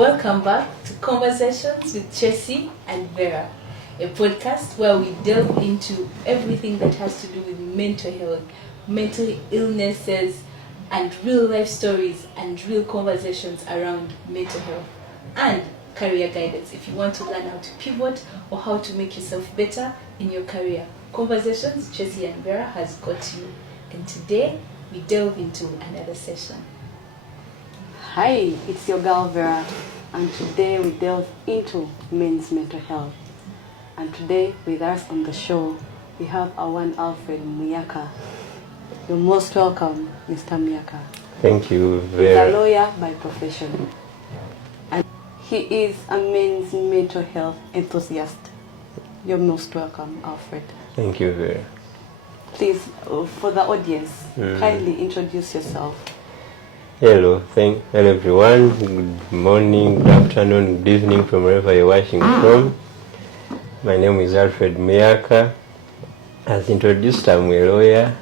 Welcome back to Conversations with Chelsea and Vera, a podcast where we delve into everything that has to do with mental health, mental illnesses, and real life stories and real conversations around mental health and career guidance if you want to learn how to pivot or how to make yourself better in your career. Conversations, Chelsea and Vera has got you, and today we delve into another session. Hi, it's your girl Vera, and today we delve into men's mental health. And today with us on the show, we have our one Alfred Muyaka. You're most welcome, Mr. Muyaka. Thank you, Vera. He's a lawyer by profession, and he is a men's mental health enthusiast. You're most welcome, Alfred. Thank you, Vera. Please, for the audience, kindly introduce yourself. Hello everyone. Good morning, good afternoon, good evening from wherever you're watching from. My name is Alfred Muyaka. As introduced, I'm a lawyer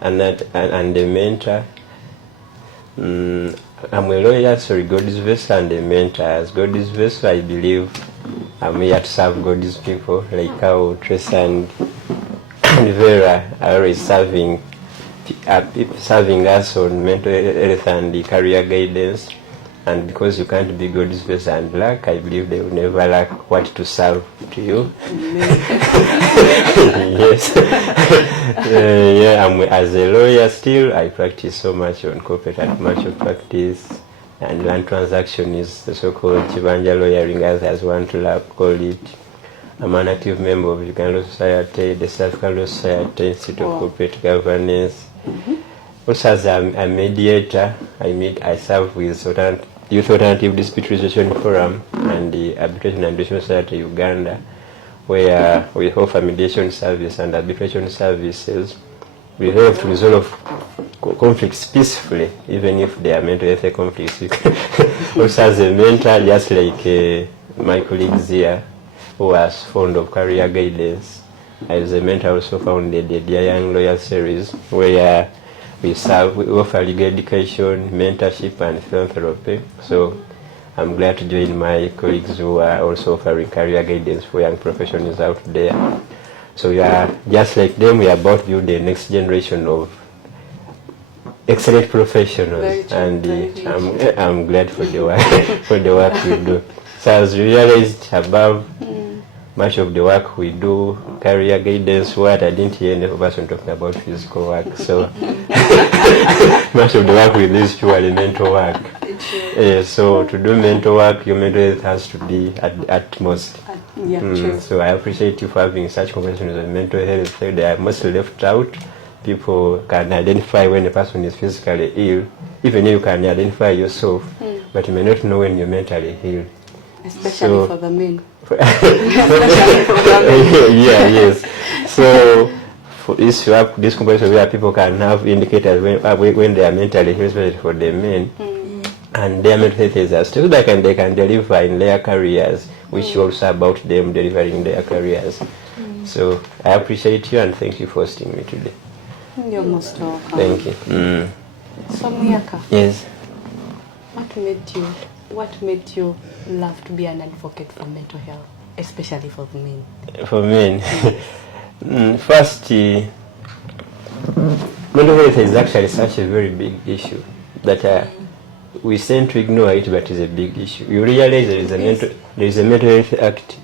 and a mentor. I'm a lawyer, God's vessel, and a mentor. As God's vessel, I believe I'm here to serve God's people, like how Tracy and Vera are always serving us on mental health and career guidance. And because you can't be God's vessel and lack, I believe they will never lack what to serve to you. Yes. As a lawyer still, I practice so much on corporate and commercial practice, and land transaction is the so-called Chibanja lawyering, as one to call it. I'm an active member of Uganda Law Society, the South African Law Society, Institute of Corporate Governance. Also, as a mediator, I serve with Youth Alternative Dispute Resolution Forum and the Arbitration and Mediation Society Uganda, where we offer mediation service and arbitration services. We help to resolve conflicts peacefully, even if they are mental health conflicts. Also, as a mentor, just like my colleagues here, who was fond of career guidance, as a mentor, also founded the Dear Young Lawyer series, where we offer legal education, mentorship, and philanthropy. So I'm glad to join my colleagues who are also offering career guidance for young professionals out there. So we are just like them. We are about to build the next generation of excellent professionals, and I'm glad for the work we do. So as realized above, much of the work we do, career guidance, I didn't hear any person talking about physical work. So much of the work we do is purely mental work. So to do mental work, your mental health has to be at most. True. So I appreciate you for having such conversations on mental health. They are mostly left out. People can identify when a person is physically ill. Even you can identify yourself, but you may not know when you're mentally ill. Especially for the men. Yes. So for this comparison where people can have indicators when they are mentally ill, especially for the men, and their mental health is still they can deliver in their careers, which also about them delivering their careers. So I appreciate you and thank you for hosting me today. You're most welcome. Thank you. So Muyaka. Yes. What made you love to be an advocate for mental health, especially for the men? For men, first, mental health is actually such a very big issue that we tend to ignore it, but it's a big issue. You realize there is a mental health act.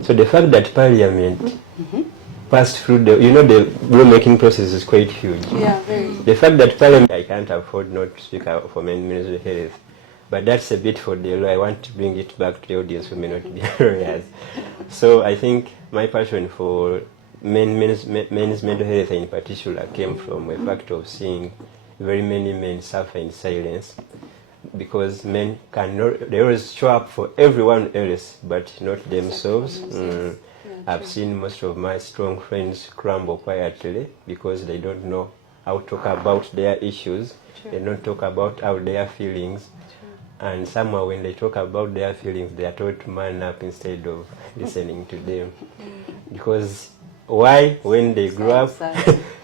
So the fact that Parliament passed through the lawmaking process is quite huge. Yeah, very. The fact that Parliament, I can't afford not to speak out for mental health. But that's a bit for the law. I want to bring it back to the audience who may not be lawyers. So I think my passion for men's mental health in particular came from a fact of seeing very many men suffer in silence, because men they always show up for everyone else, but not themselves. I've seen most of my strong friends crumble quietly because they don't know how to talk about their issues. They don't talk about how their feelings. And somehow when they talk about their feelings, they are told to man up instead of listening to them. Because why? When they grow up,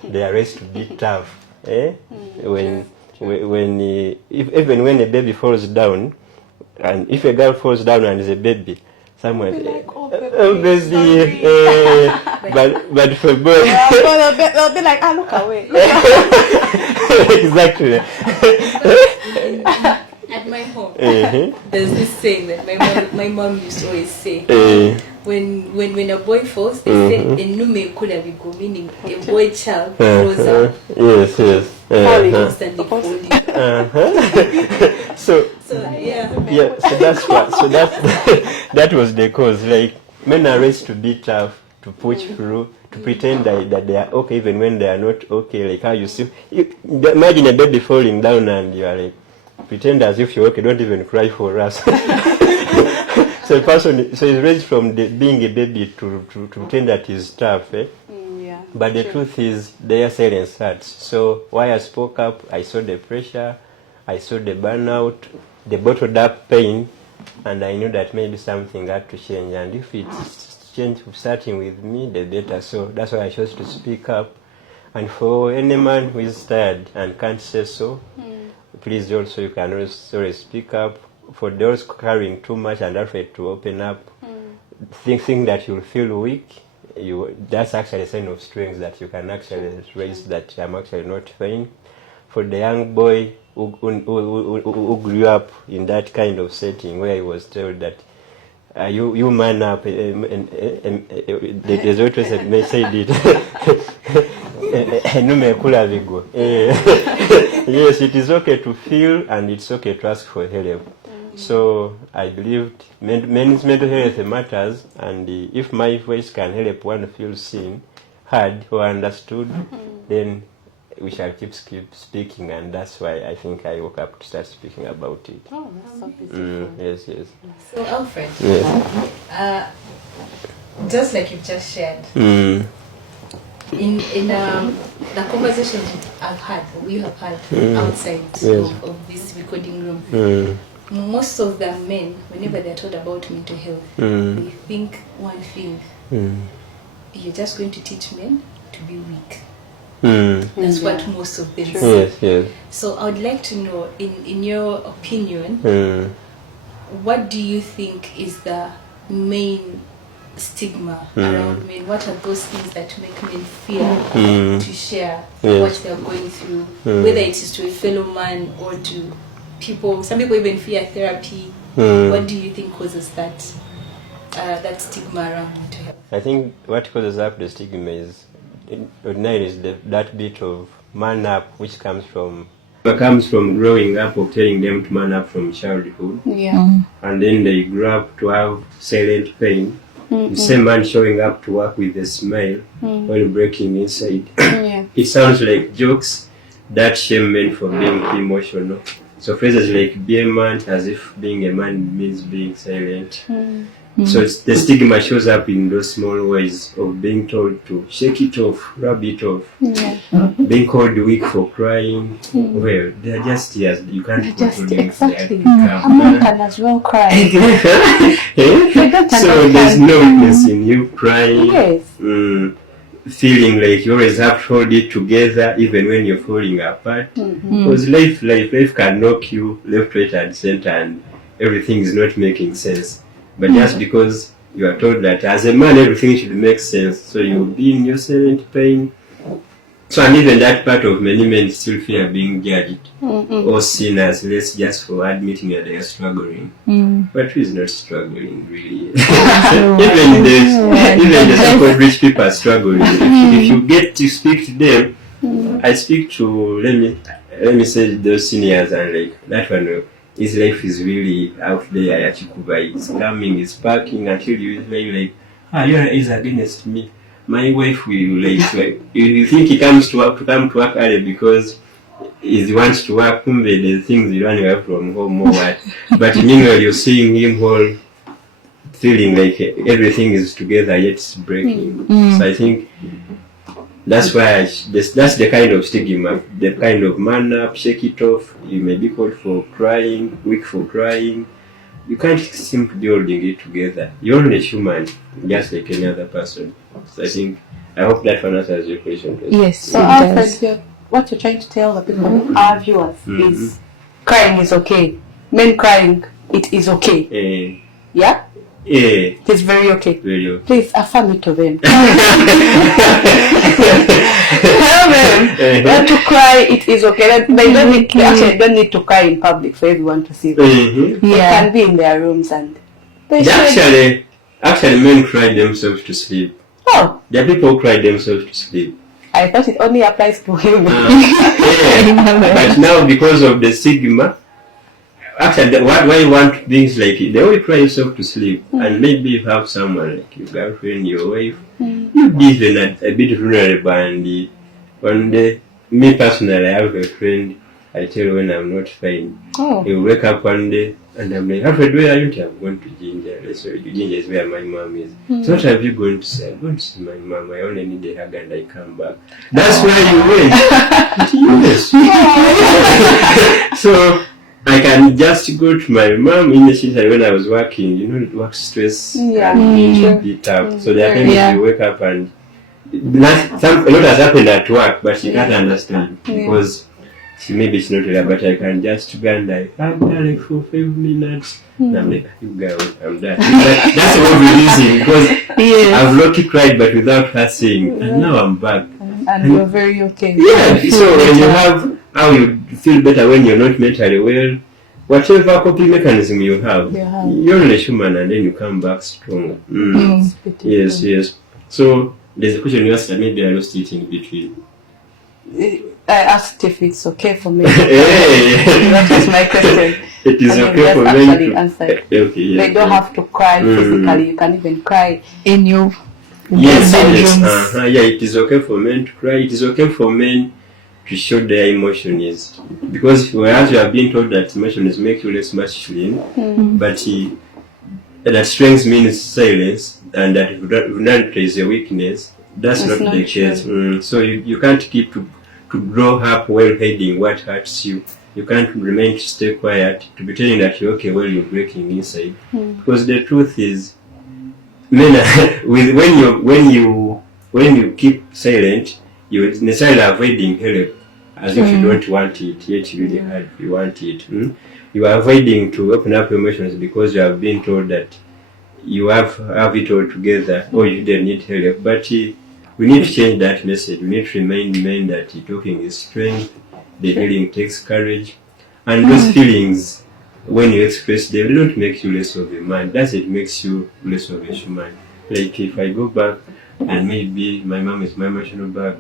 they are raised to be tough. Even when a baby falls down, And if a girl falls down and is a baby, someone like, oh, baby, but for boys, they'll be like, look away. exactly. At my home, there's this saying that my mom used to always say. When a boy falls, they say enume kulabigo, meaning a boy child grows up. Yes. Constantly falling. So yeah. So that's what. So that was the cause. Like, men are raised to be tough, to push through, to pretend that they are okay even when they are not okay. Like how you see, imagine a baby falling down and you are like, pretend as if you're okay. Don't even cry for us. So a person is raised from being a baby to pretend that he's tough. Yeah. But the truth is, their silence hurts. So why I spoke up, I saw the pressure, I saw the burnout, the bottled up pain, and I knew that maybe something had to change. And if it's changed starting with me, the better. So that's why I chose to speak up. And for any man who is tired and can't say so, please also you can also speak up. For those carrying too much and afraid to open up, thinking that you'll feel weak, that's actually a sign of strength that you can actually raise that I'm actually not fine. For the young boy who grew up in that kind of setting where he was told that you man up, there's always a message it. Yes, it is okay to feel and it's okay to ask for help. So I believed men's mental health matters, and if my voice can help one feel seen, heard, or understood, then we shall keep speaking, and that's why I think I woke up to start speaking about it. Oh, that's so beautiful. Yes. So Alfred, yes. Just like you've just shared, in the conversations we have had outside of this recording room, most of the men, whenever they're told about mental health, they think one thing: you're just going to teach men to be weak. That's what most of them say. Yes. So I would like to know, in your opinion, what do you think is the main stigma around men? What are those things that make men fear to share what they're going through, whether it is to a fellow man or to people? Some people even fear therapy. What do you think causes that stigma around mental health? I think what causes up the stigma is that bit of man up, which comes from growing up, of telling them to man up from childhood. And then they grow up to have silent pain. The same man showing up to work with a smile while breaking inside. It sounds like jokes that shame men for being too emotional. So phrases like be a man, as if being a man means being silent. So the stigma shows up in those small ways of being told to shake it off, rub it off, being called weak for crying. Well, they're just tears. You can't control them. Exactly. A man can as well cry. So there's no weakness in you crying. Yes. Feeling like you always have to hold it together even when you're falling apart. Because life can knock you left, right, and center, and everything is not making sense. But just because you are told that as a man everything should make sense, so you'll be in your silent pain. So, and even that part of many men still fear being judged or seen as less just for admitting that they are struggling. But who is not struggling, really? Even the so-called rich people are struggling. If you get to speak to them, I speak to, let me say, those seniors, and like that one, his life is really out there. Achikuba is coming, is parking until you like, your is against me. My wife will like, you think he comes to come to work early because he wants to work. The things you run away from home or what. But meanwhile, you're seeing him all feeling like everything is together yet it's breaking. So I think that's why that's the kind of stigma, the kind of man up, shake it off. You may be called for crying, weak for crying. You can't simply be holding it together. You're only human, just like any other person. So I hope that one answers your question. Yes. So Alfred, what you're trying to tell the people, our viewers, is crying is okay. Men crying it is okay. Yeah? It is very okay. Very okay. Please affirm it to them. When to cry, it is okay. They don't need to cry in public for everyone to see them. They can be in their rooms and actually men cry themselves to sleep. Oh. There are people who cry themselves to sleep. I thought it only applies to women. But now because of the stigma, actually, why you want things like it? They only cry yourself to sleep, and maybe you have someone like your girlfriend, your wife, you'd be even a bit vulnerable. And one day, me personally, I have a friend. I tell when I'm not fine. He'll wake up one day and I'm like, Alfred, where are you? I'm going to Ginger. So Ginger is where my mom is. So what have you going to say? I'm going to see my mom. I only need a hug and I come back. That's where you went. Yes. So I can just go to my mom in the city when I was working. You know, work stress and beat up. So there are times you wake up and a lot has happened at work, but she can't understand because maybe it's not real, but I can just go and I'm there for 5 minutes. And I'm like, you go, I'm done. That's what releasing because I've lucky cried, but without her saying, and now I'm back. And you're very okay. Yeah, so when you have how you feel better when you're not mentally well, whatever coping mechanism you have, you're only human and then you come back strong. Yes. So there's a question you asked that maybe I lost it in between. I asked if it's okay for me. That was my question. It is okay for men. They don't have to cry physically. You can even cry in your bedrooms. It is okay for men to cry. It is okay for men to show their emotions. Because whereas you have been told that emotions make you less masculine, but that strength means silence, and that vulnerability is a weakness. That's not the case. So you can't keep to grow up while hiding what hurts you. You can't remain to stay quiet, to pretending that you're okay while you're breaking inside. Because the truth is, men when you keep silent, you're necessarily avoiding help as if you don't want it, yet you really hard you want it. You are avoiding to open up emotions because you have been told that you have it all together or you don't need help. But we need to change that message. We need to remind men that talking is strength, the healing takes courage, and those feelings, when you express them, don't make you less of a man. Does it makes you less of a human? Like if I go back and maybe my mom is my emotional bag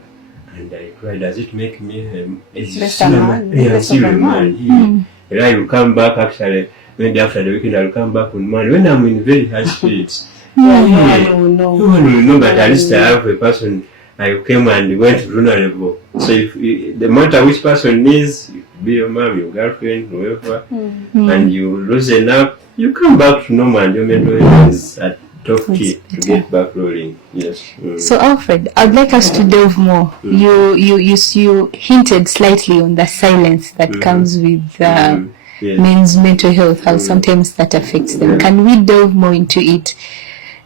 and I cry, does it make me less of a man? And I will come back actually. Maybe after the weekend I'll come back on Monday when I'm in very hard spirits. No one will know, but at least I have a person I came and went vulnerable. So if the matter which person is, be your mom, your girlfriend, whoever, and you loosen up, you come back to normal and your mental health is at top key to get back rolling. Yes. So Alfred, I'd like us to delve more. You hinted slightly on the silence that comes with men's mental health, how sometimes that affects them. Can we delve more into it?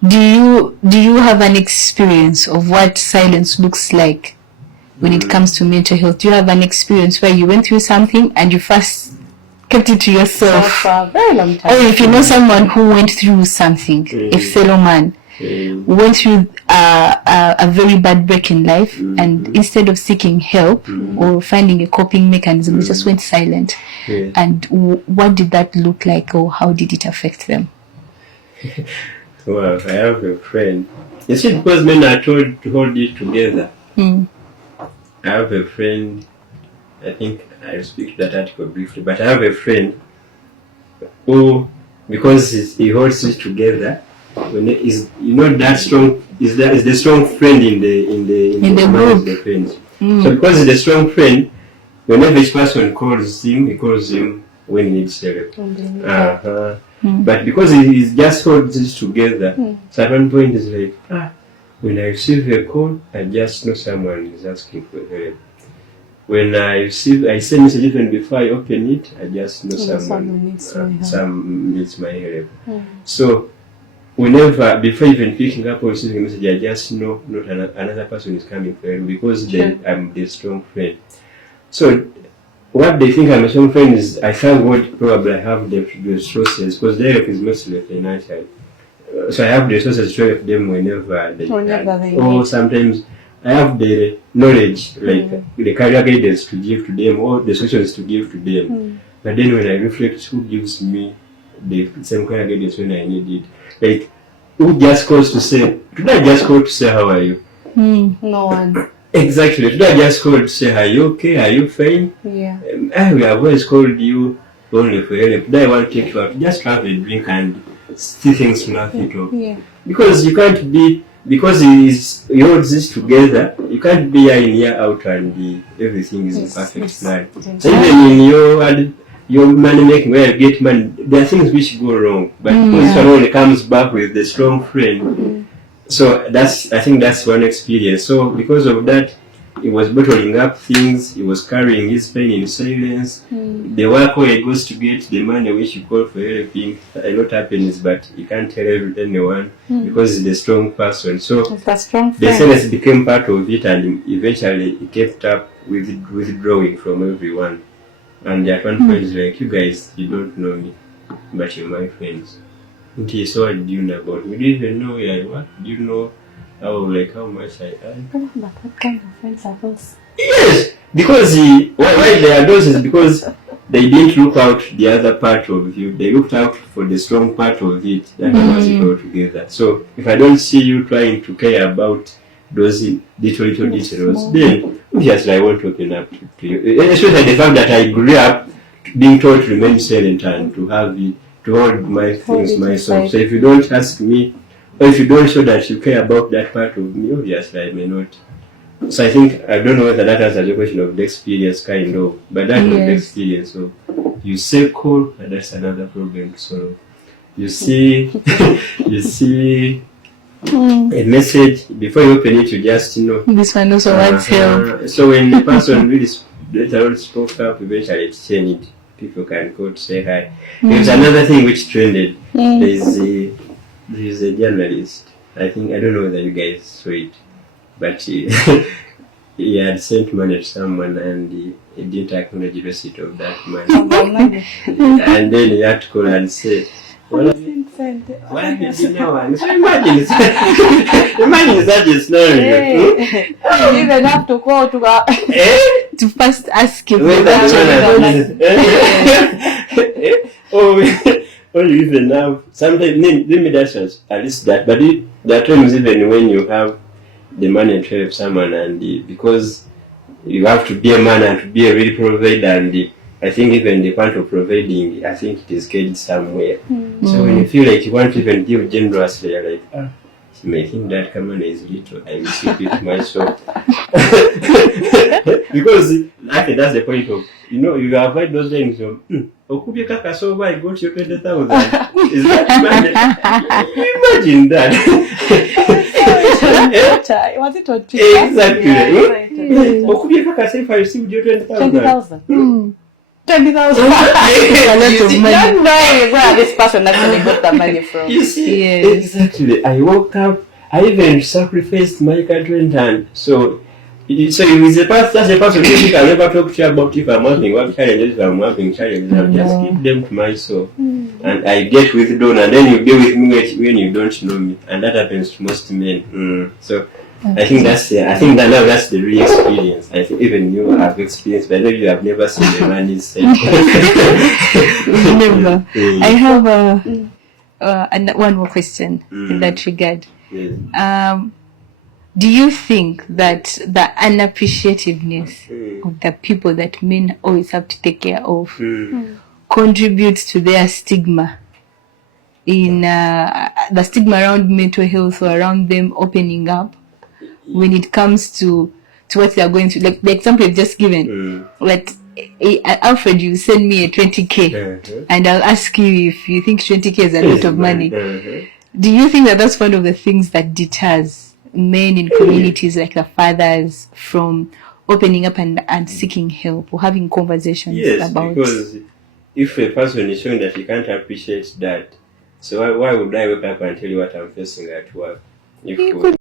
Do you have an experience of what silence looks like when it comes to mental health? Do you have an experience where you went through something and you first kept it to yourself? For a very long time. Or if you know someone who went through something, a fellow man, went through a very bad break in life, and instead of seeking help or finding a coping mechanism, they just went silent. And what did that look like, or how did it affect them? Well, I have a friend. You see, because men are told to hold it together. I have a friend, I think I'll speak to that article briefly, but I have a friend who, because he holds it together, when that strong is the strong friend in the group. The friends. So because he's the strong friend, whenever each person calls him, he calls him when he needs help. But because he just holds it together, so at one point it's like, when I receive a call, I just know someone is asking for help. When I send message even before I open it, I just know someone needs my help. So whenever, before even picking up or receiving a message, I just know not another person is coming for help because I'm the strong friend. So what they think I'm a strong friend is I thank God probably I have the resources, because their help is mostly financial. So I have the resources to help them whenever they can. Or sometimes I have the knowledge, like the career guidance to give to them, or the solutions to give to them. But then when I reflect, who gives me the same career guidance when I need it? Like, who just calls to say, today I just called to say, how are you? No one. Exactly. Today I just called to say, are you okay? Are you fine? Yeah. We have always called you only for help. Today I want to take you out, just have a drink and see things laugh it up. Yeah. Because you can't be, because you all exist together, you can't be year in, year out and everything is in perfect plan. So even in your money making, where you get money, there are things which go wrong. But because someone only comes back with the strong friend, so I think that's one experience. So because of that, he was bottling up things, he was carrying his pain in silence. The work where he goes to get the money which you call for helping, a lot happens, but he can't tell anyone because he's a strong person. So It's a strong the friend. silence became part of it, and eventually he kept up with withdrawing from everyone. And at one point he's like, you guys, you don't know me, but you're my friends. Okay, so what do you know about me? Do you even know where I work? Do you know how much I earn? But what kind of friends are those? Yes, because why they are those is because they didn't look out the other part of you. They looked out for the strong part of it that was it all together. So if I don't see you trying to care about those little details, then obviously I won't open up to you. Especially the fact that I grew up being told to remain silent and to hold my things myself. So if you don't ask me, or if you don't show that you care about that part of me, obviously I may not. So I think, I don't know whether that answers the question of the experience, kind of, but that was the experience. So you say cool, and that's another problem to solve. You see, a message, before you open it, you just know. This one also wants help. So when the person really later on spoke up, eventually it changed. People can go to say hi. There's another thing which trended. There's a journalist. I don't know whether you guys saw it, but he had sent money to someone and he didn't acknowledge the receipt of that money. And then he had to call and say, what have you done? So imagine such a scenario. You even have to call To first ask him. Or you even have, sometimes, maybe that's at least that, but there are times even when you have the money to help someone, and because you have to be a man and to be a real provider, and I think even the part of providing, I think it is gained somewhere. So when you feel like you want to even give generously, you're like, she may think that money is little, I will keep it myself. Because actually that's the point of, you avoid those things of, Okubye kaka, so why I got you 20,000? Is that money? Imagine that. Was it on Twitter? Exactly. Okubye kaka, say if I received you 20,000. 20,000. 20,000. You don't know where this person actually got the money from. You see, exactly. I woke up, I even sacrificed my country and so it's the person who can never talk to you about if I'm having what challenges, if I'm having challenges, I'll just keep them to myself. And I get withdrawn, and then you get with me when you don't know me. And that happens to most men. So I think that's the real experience. I think even you have experienced, but maybe you have never seen the money side. Never. I have one more question in that regard. Yes. Do you think that the unappreciativeness of the people that men always have to take care of contributes to their stigma in the stigma around mental health, or around them opening up when it comes to what they are going through? Like the example you've just given, like Alfred, you send me a 20k and I'll ask you if you think 20k is a lot of money. Do you think that that's one of the things that deters men in communities like the fathers from opening up and seeking help or having conversations about? Because if a person is showing that he can't appreciate that, so why would I wake up and tell you what I'm facing at work?